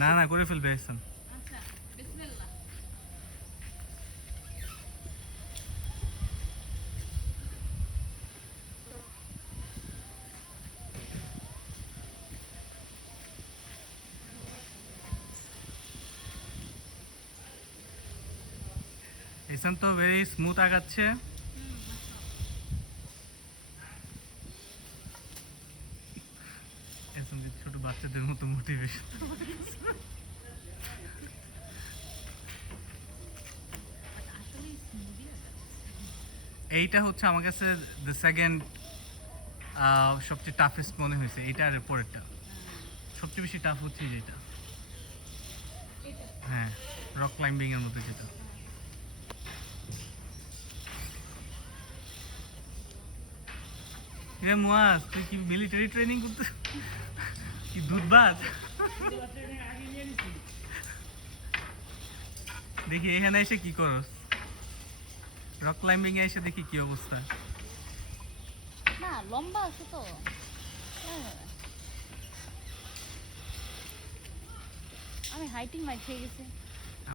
না না করে ফেলবে এহসান। আচ্ছা বিসমিল্লাহ। এহসান তো ভেরি স্মুথ আগাচ্ছে। এহসান ছোট বাচ্চাদের মতো মোটিভেশন। আসলে স্মুদি এইটা হচ্ছে আমার কাছে দ্য সেকেন্ড সবচেয়ে টাফেস্ট মনে হয়েছে, এইটা আর পরেরটা। সবচেয়ে বেশি টাফ হচ্ছে যেটা, এটা হ্যাঁ, রক ক্লাইম্বিং এর মধ্যে যেটা। রে মুয়াজ, তুই কি মিলিটারি ট্রেনিং করতে, কি দুধবাজ? দেখি এখানে এসে কি করস, রক ক্লাইম্বিং এ এসে দেখি কি অবস্থা। না লম্বা আছে তো। আমি হাইটিং মাইট হয়ে গেছি।